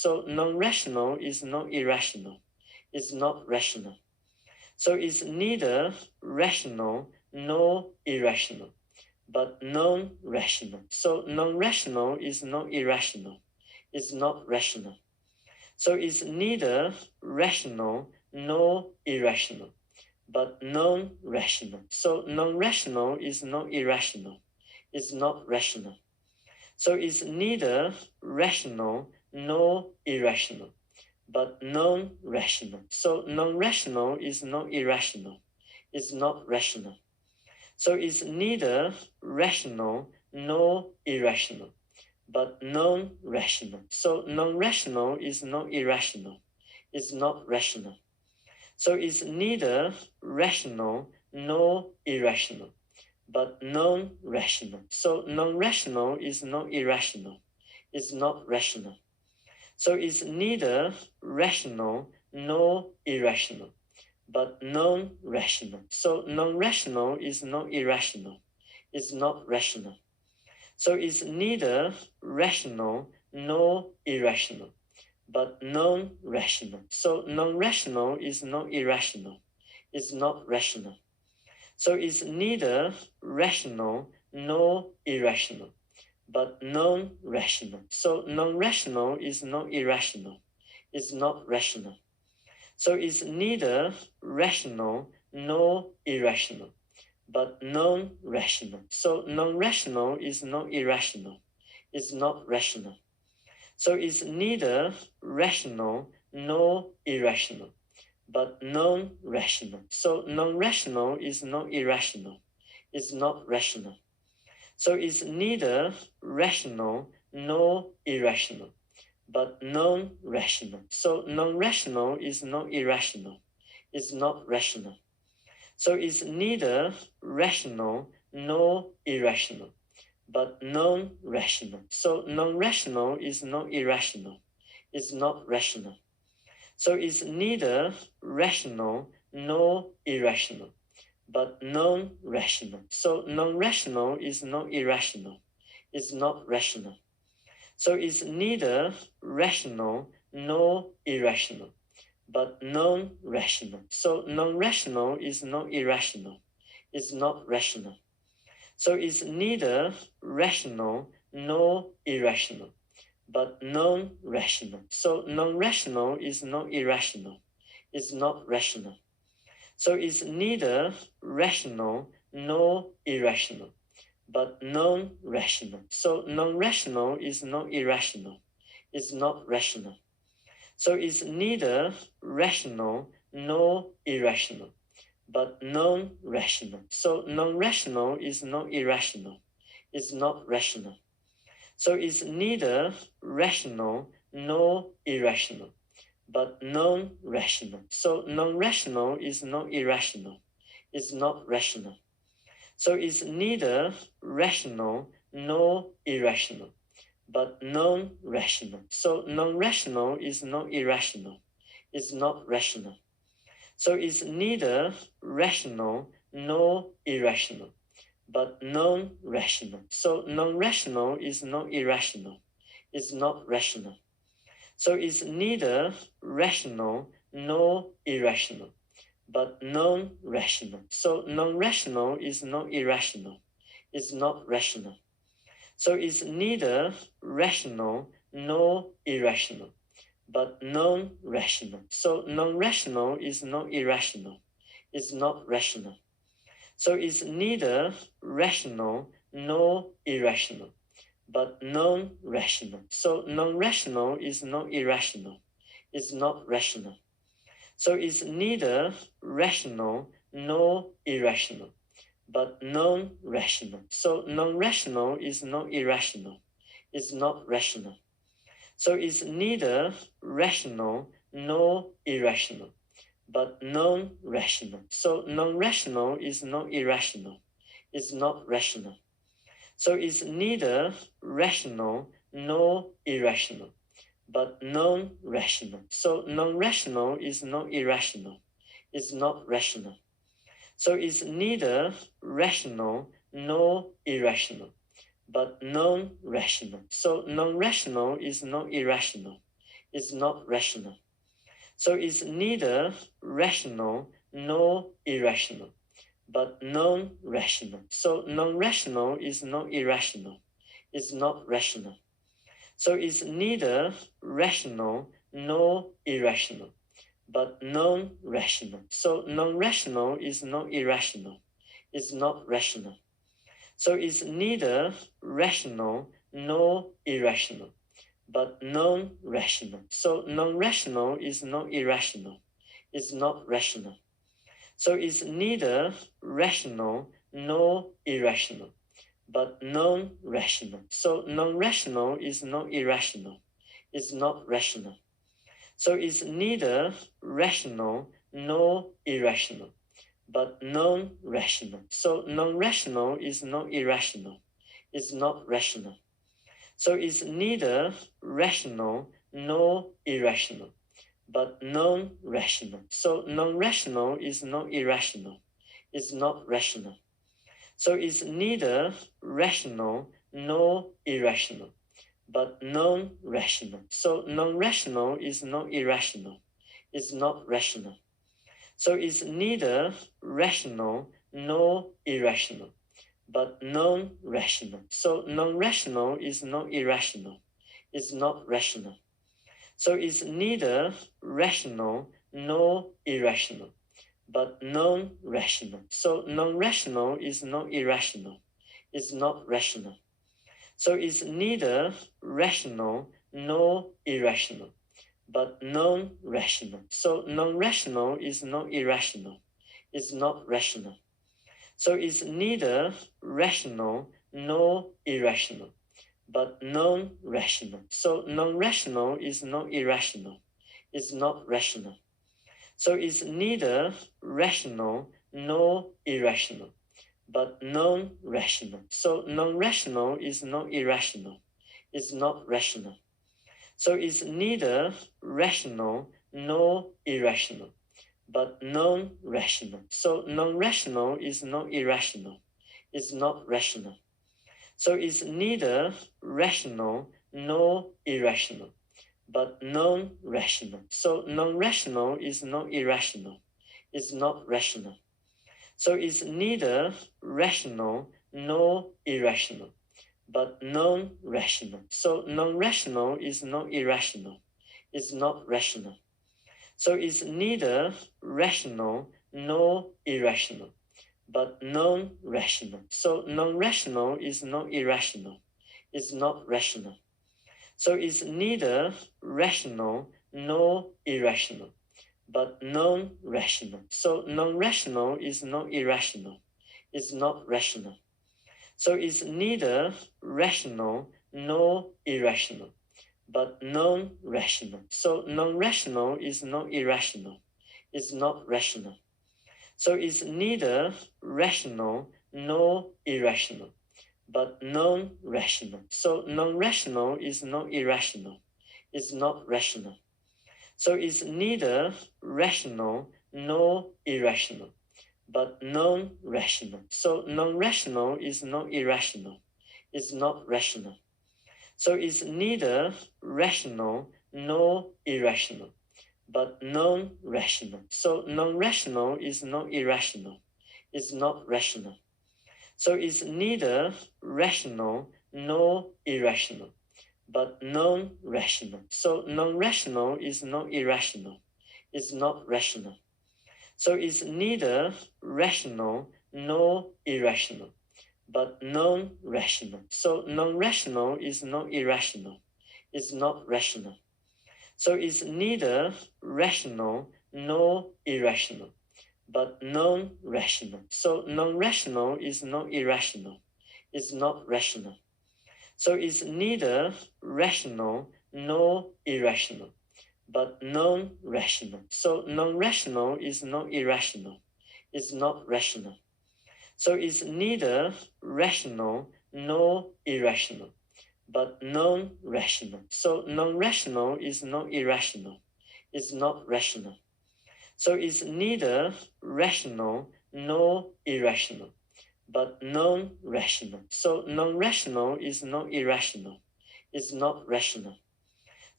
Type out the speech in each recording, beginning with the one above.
So non-rational is not irrational. It's not rational. So it's neither rational nor irrational, but non-rational. So non-rational is not irrational. It's not rational. So it's neither rational nor irrational, but non-rational. So non-rational is not irrational. It's not rational. So it's neither rational nor irrational, but non-rational. So non-rational is not irrational. It's not rational. So it's neither rational nor irrational, but non-rational. So non-rational is not irrational. It's not rational. So it's neither rational nor irrational, but non-rational. So non-rational is not irrational. It's not rational. So it's neither rational nor irrational, but non-rational. So non-rational is not irrational. It's not rational. So it's neither rational nor irrational, but non-rational. So non-rational is not irrational. It's not rational. So it's neither rational nor irrational, but non-rational. So non-rational is not irrational. It's not rational. So it's neither rational nor irrational, but non-rational. So non-rational is not irrational. It's not rational. So it's neither rational nor irrational, but non-rational. So non-rational is not irrational. It's not rational. So it's neither rational nor irrational, but non-rational. So non-rational is not irrational. It's not rational. So it's neither rational nor irrational, but non-rational. So non-rational is not irrational. It's not rational. So it's neither rational nor irrational, but non-rational. So non-rational is not irrational. It's not rational. So it's neither rational nor irrational, but non-rational. So non-rational is not irrational. It's not rational. So it's neither rational nor irrational, but non-rational. So non-rational is not irrational. It's not rational. So it's neither rational nor irrational, but non-rational. So non-rational is not irrational. It's not rational. So it's neither rational nor irrational, but non-rational. So non-rational is not irrational. It's not rational. So it's neither rational nor irrational, but non-rational. So non-rational is not irrational. It's not rational. So it's neither rational nor irrational, but non-rational. So non-rational is not irrational. It's not rational. So it's neither rational nor irrational, but non-rational. So non-rational is not irrational. It's not rational. So it's neither rational nor irrational, but non-rational. So non-rational is not irrational. It's not rational. So it's neither rational nor irrational, but non-rational. So non-rational is not irrational. It's not rational. So it's neither rational nor irrational, but non-rational. So non-rational is not irrational. It's not rational. So it's neither rational nor irrational, but non-rational. So non-rational is not irrational. It's not rational. So it's neither rational nor irrational, but non-rational. So non-rational is not irrational. It's not rational. So it's neither rational nor irrational, but non-rational. So non-rational is not irrational. It's not rational. So it's neither rational nor irrational, but non-rational. So non-rational is not irrational. is not rational. So it's neither rational nor irrational, but non-rational. So non-rational is not irrational. It's not rational. So it's neither rational nor irrational, but non-rational. So non-rational is not irrational. It's not rational. So it's neither rational nor irrational, but non-rational. So non-rational is not irrational. It's not rational. So it's neither rational nor irrational, but non-rational. So non-rational is not irrational. It's not rational. So it's neither rational nor irrational, but non-rational. So non-rational is not irrational. It's not rational. So it's neither rational nor irrational, but non-rational. So non-rational is not irrational. It's not rational. So it's neither rational nor irrational, but non-rational. So non-rational is not irrational. It's not rational. So it's neither rational nor irrational, but non-rational. So non-rational is not irrational. It's not rational. So it's neither rational nor irrational, but non-rational. So non-rational is not irrational. It's not rational. So it's neither rational nor irrational, but non-rational. So non-rational is not irrational. It's not rational. So it's neither rational nor irrational, but non-rational. So non-rational is not irrational. It's not rational. So it's neither rational nor irrational, but non-rational. So non-rational is not irrational. It's not rational. So it's neither rational nor irrational, but non-rational. So non-rational is not irrational. It's not rational. So it's neither rational nor irrational, but non-rational. So non-rational is not irrational. It's not rational. So it's neither rational nor irrational, but non-rational. So non-rational is not irrational. It's not rational. So it's neither rational nor irrational, but non-rational. So non-rational is not irrational. It's not rational. So it's neither rational nor irrational, but non-rational. So non-rational is not irrational. It's not rational. So it's neither rational nor irrational, but non-rational. So non-rational is not irrational. It's not rational. So it's neither rational nor irrational, but non-rational. So non-rational is not irrational. It's not rational. So it's neither rational nor irrational, but non-rational. So non-rational is not irrational. It's not rational. So it's neither rational nor irrational, but non-rational. So non-rational is not irrational. It's not rational. So it's neither rational nor irrational, but non-rational. So non-rational is not irrational. It's not rational. So it's neither rational nor irrational, but non-rational. So non-rational is not irrational. It's not rational. So it's neither rational nor irrational, but non-rational. So non-rational is not irrational. It's not rational. So it's neither rational nor irrational, but non-rational. So non-rational is not irrational. It's not rational. So it's neither rational nor irrational, but non-rational. So non-rational is not irrational. It's not rational. So it's neither rational nor irrational, but non-rational. So non-rational is not irrational. It's not rational.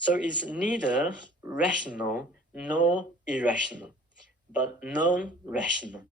So it's neither rational nor irrational, but non-rational.